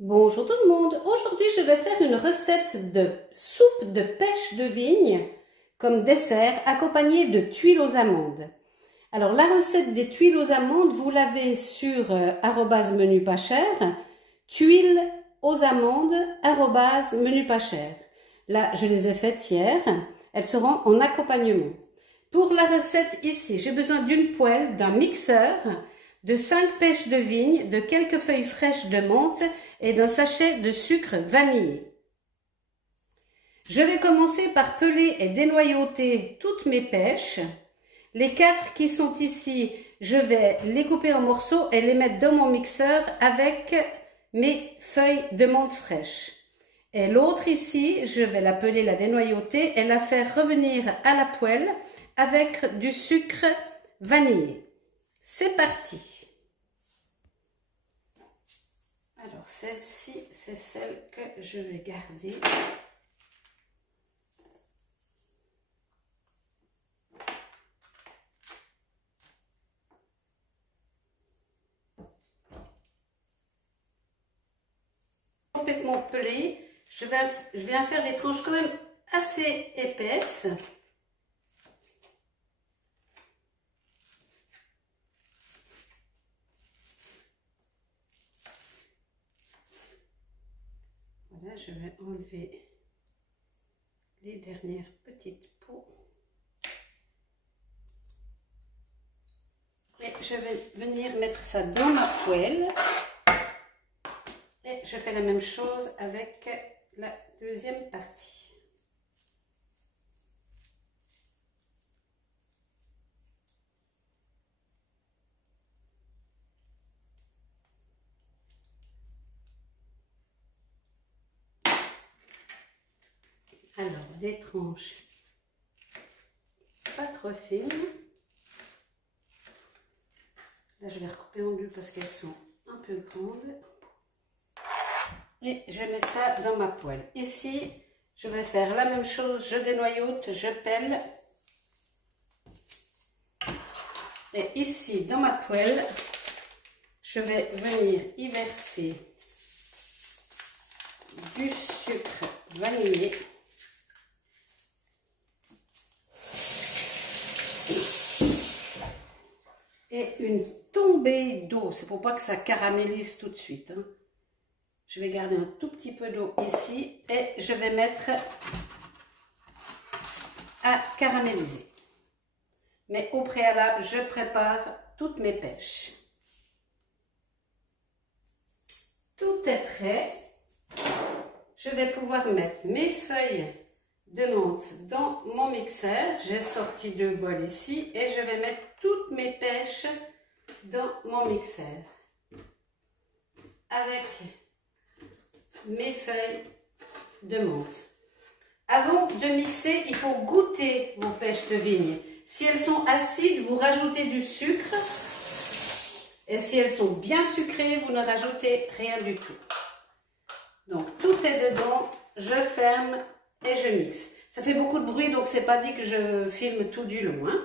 Bonjour tout le monde, aujourd'hui je vais faire une recette de soupe de pêche de vigne comme dessert accompagnée de tuiles aux amandes. Alors la recette des tuiles aux amandes, vous l'avez sur @menu pas cher, tuiles aux amandes @menu pas cher. Là je les ai faites hier, elles seront en accompagnement. Pour la recette ici, j'ai besoin d'une poêle, d'un mixeur, de 5 pêches de vigne, de quelques feuilles fraîches de menthe et d'un sachet de sucre vanillé. Je vais commencer par peler et dénoyauter toutes mes pêches. Les 4 qui sont ici, je vais les couper en morceaux et les mettre dans mon mixeur avec mes feuilles de menthe fraîches. Et l'autre ici, je vais la peler, la dénoyauter et la faire revenir à la poêle avec du sucre vanillé. C'est parti! Alors celle-ci, c'est celle que je vais garder. Complètement pelée. Je viens faire des tranches quand même assez épaisses. Voilà, je vais enlever les dernières petites peaux. Et je vais venir mettre ça dans ma poêle. Et je fais la même chose avec la deuxième partie. Alors, des tranches pas trop fines. Là, je vais recouper en deux parce qu'elles sont un peu grandes. Et je mets ça dans ma poêle. Ici, je vais faire la même chose. Je dénoyaute, je pèle. Et ici, dans ma poêle, je vais venir y verser du sucre vanillé. Et une tombée d'eau. C'est pour pas que ça caramélise tout de suite, hein. Je vais garder un tout petit peu d'eau ici et je vais mettre à caraméliser. Mais au préalable, je prépare toutes mes pêches. Tout est prêt. Je vais pouvoir mettre mes feuilles de menthe dans mon mixeur. J'ai sorti 2 bols ici et je vais mettre toutes mes pêches dans mon mixeur. Avec mes feuilles de menthe. Avant de mixer, il faut goûter vos pêches de vigne. Si elles sont acides, vous rajoutez du sucre. Et si elles sont bien sucrées, vous ne rajoutez rien du tout. Donc tout est dedans, je ferme et je mixe. Ça fait beaucoup de bruit, donc c'est pas dit que je filme tout du long, hein.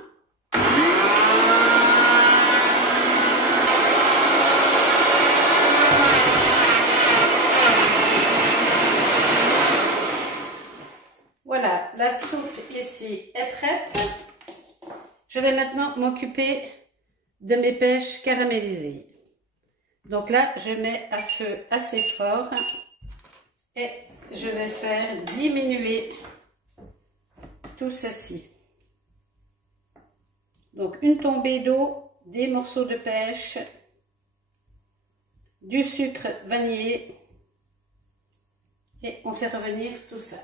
Voilà, la soupe ici est prête. Je vais maintenant m'occuper de mes pêches caramélisées. Donc là, je mets à feu assez fort et je vais faire diminuer tout ceci. Donc une tombée d'eau, des morceaux de pêche, du sucre vanillé et on fait revenir tout ça.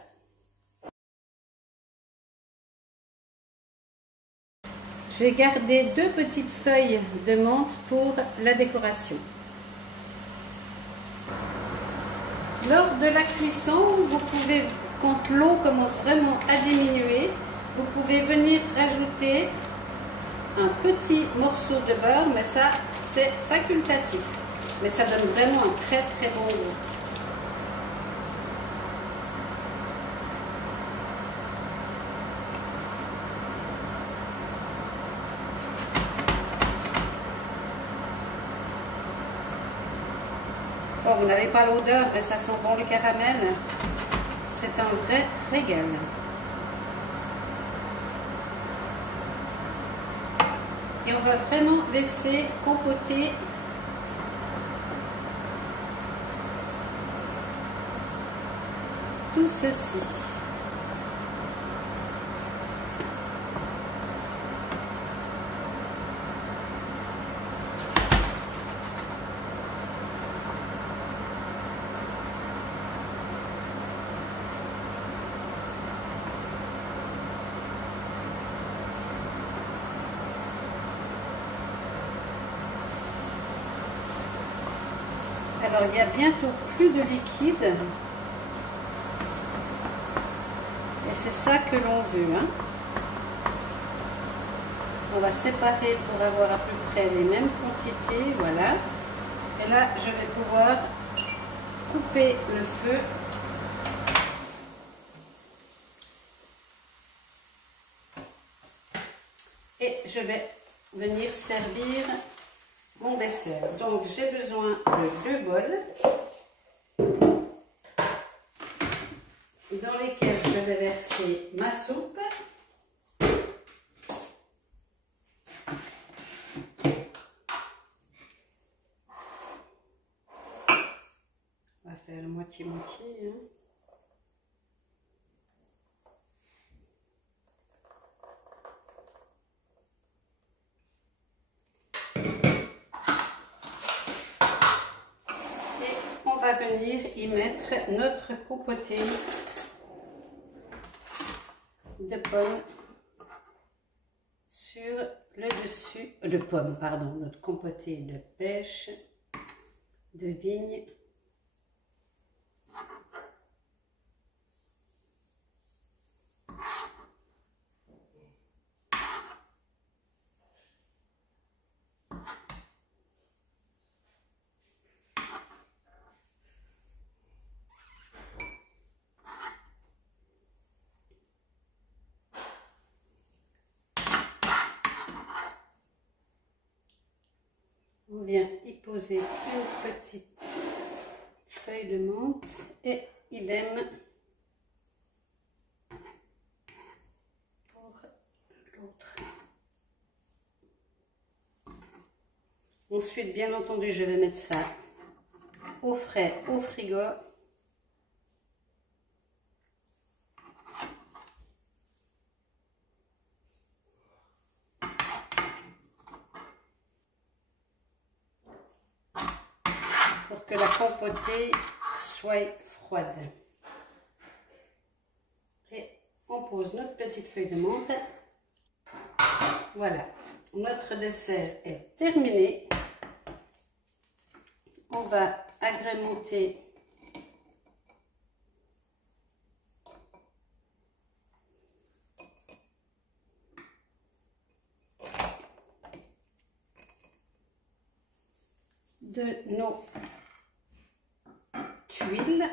J'ai gardé 2 petites feuilles de menthe pour la décoration. Lors de la cuisson, vous pouvez, quand l'eau commence vraiment à diminuer, vous pouvez venir rajouter un petit morceau de beurre, mais ça c'est facultatif. Mais ça donne vraiment un très très bon goût. Oh, vous n'avez pas l'odeur, mais ça sent bon le caramel. C'est un vrai régal. Et on va vraiment laisser compoter tout ceci. Alors, il n'y a bientôt plus de liquide. Et c'est ça que l'on veut. Hein. On va séparer pour avoir à peu près les mêmes quantités. Voilà. Et là, je vais pouvoir couper le feu. Et je vais venir servir mon dessert. Donc j'ai besoin de 2 bols dans lesquels je vais verser ma soupe. On va faire moitié-moitié. Hein. On va venir y mettre notre compotée de pommes sur le dessus, de pommes, pardon, notre compotée de pêche, de vigne. On vient y poser une petite feuille de menthe et idem pour l'autre. Ensuite, bien entendu, je vais mettre ça au frais, au frigo. Pour que la compotée soit froide. Et on pose notre petite feuille de menthe. Voilà, notre dessert est terminé. On va agrémenter de nos tuiles.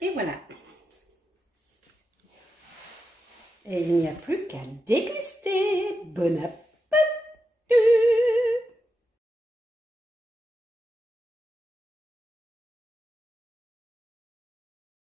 Et voilà. Et il n'y a plus qu'à déguster. Bon appétit!